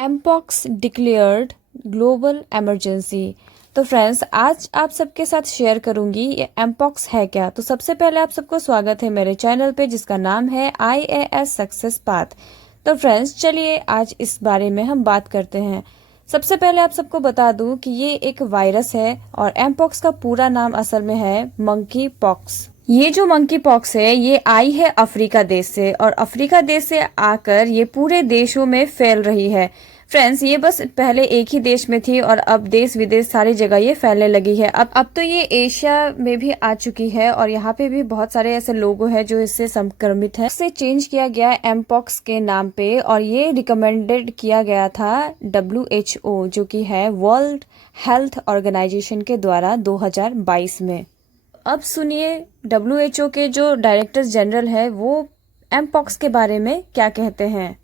Mpox declared global emergency. तो friends, आज आप सबके साथ शेयर करूंगी ये एमपॉक्स है क्या। तो सबसे पहले आप सबको स्वागत है मेरे चैनल पे जिसका नाम है IAS सक्सेस पाथ। तो फ्रेंड्स, चलिए आज इस बारे में हम बात करते हैं। सबसे पहले आप सबको बता दूं कि ये एक वायरस है और एमपॉक्स का पूरा नाम असल में है मंकी पॉक्स। ये जो मंकी पॉक्स है ये आई है अफ्रीका देश से और अफ्रीका देश से आकर ये पूरे देशों में फैल रही है। फ्रेंड्स, ये बस पहले एक ही देश में थी और अब देश विदेश सारी जगह ये फैलने लगी है। अब तो ये एशिया में भी आ चुकी है और यहाँ पे भी बहुत सारे ऐसे लोग हैं जो इससे संक्रमित हैं। इसे चेंज किया गया एमपॉक्स के नाम पे और ये रिकमेंडेड किया गया था WHO जो कि है वर्ल्ड हेल्थ ऑर्गेनाइजेशन के द्वारा 2022 में। अब सुनिए WHO के जो डायरेक्टर जनरल है वो एमपॉक्स के बारे में क्या कहते हैं।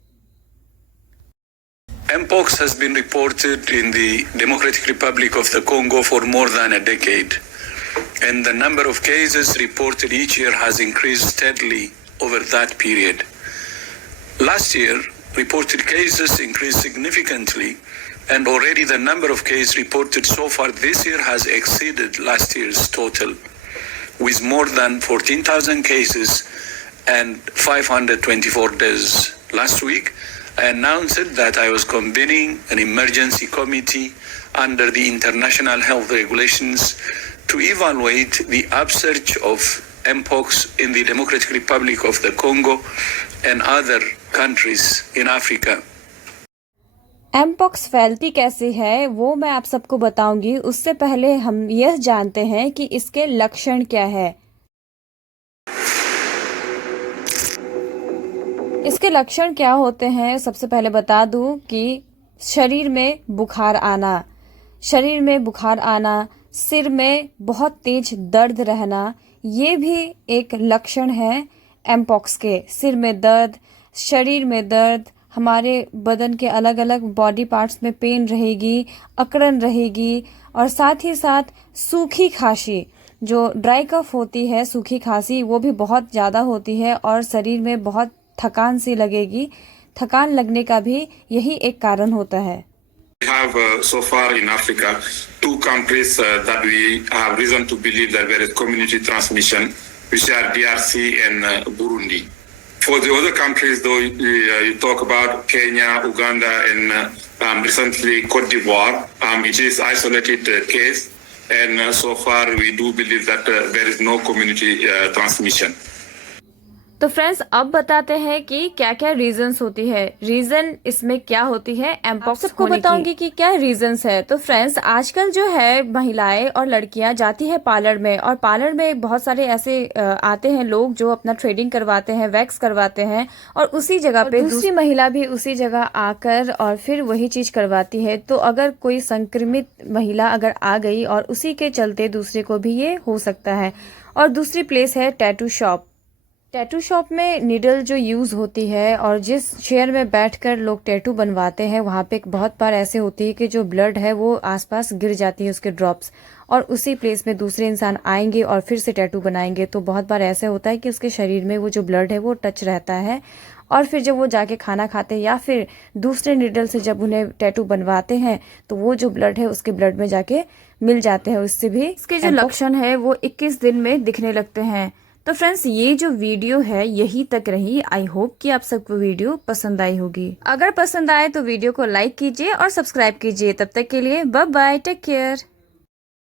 Mpox has been reported in the Democratic Republic of the Congo for more than a decade, and the number of cases reported each year has increased steadily over that period. Last year, reported cases increased significantly, and already the number of cases reported so far this year has exceeded last year's total, with more than 14,000 cases and 524 deaths. Last week, I announced that I was convening an emergency committee under the international health regulations to evaluate the upsurge of Mpox in the Democratic Republic of the Congo and other countries in Africa. Mpox फैलती कैसे है वो मैं आप सबको बताऊंगी। उससे पहले हम यह जानते हैं कि इसके लक्षण क्या है। इसके लक्षण क्या होते हैं, सबसे पहले बता दूं कि शरीर में बुखार आना, सिर में बहुत तेज दर्द रहना, ये भी एक लक्षण है एमपॉक्स के। सिर में दर्द, शरीर में दर्द, हमारे बदन के अलग अलग बॉडी पार्ट्स में पेन रहेगी, अकड़न रहेगी और साथ ही साथ सूखी खांसी, जो ड्राई कफ होती है, सूखी खांसी वो भी बहुत ज़्यादा होती है और शरीर में बहुत थकान सी लगेगी। थकान लगने का भी यही एक कारण होता है। We have so far in Africa 2 countries that we have reason to believe that there is community transmission, which are DRC and Burundi. For the other countries, though, you talk about Kenya, Uganda, and recently Cote d'Ivoire. It is isolated case, and so far we do believe that there is no community transmission. तो friends, अब बताते हैं कि क्या क्या reasons होती है, reason इसमें क्या होती है एमपॉक्स सबको बताऊंगी कि क्या रीजंस है। तो फ्रेंड्स, आजकल जो है महिलाएं और लड़कियां जाती है पार्लर में और पार्लर में बहुत सारे ऐसे आते हैं लोग जो अपना थ्रेडिंग करवाते हैं, वैक्स करवाते हैं और उसी जगह पे दूसरी महिला भी उसी जगह आकर और फिर वही चीज करवाती है। तो अगर कोई संक्रमित महिला अगर आ गई और उसी के चलते दूसरे को भी ये हो सकता है। और दूसरी प्लेस है टैटू शॉप। टैटू शॉप में निडल जो यूज होती है और जिस चेयर में बैठकर लोग टैटू बनवाते हैं वहां पे बहुत बार ऐसे होती है कि जो ब्लड है वो आसपास गिर जाती है, उसके ड्रॉप्स, और उसी प्लेस में दूसरे इंसान आएंगे और फिर से टैटू बनाएंगे। तो बहुत बार ऐसे होता है कि उसके शरीर में वो जो ब्लड है वो टच रहता है और फिर जब वो जाके खाना खाते हैं या फिर दूसरे निडल से जब उन्हें टैटू बनवाते हैं तो वो जो ब्लड है उसके ब्लड में जाके मिल जाते हैं। उससे भी इसके जो लक्षण है वो 21 दिन में दिखने लगते हैं। तो फ्रेंड्स, ये जो वीडियो है यही तक रही। आई होप कि आप सबको वीडियो पसंद आई होगी। अगर पसंद आए तो वीडियो को लाइक कीजिए और सब्सक्राइब कीजिए। तब तक के लिए बाय बाय, टेक केयर।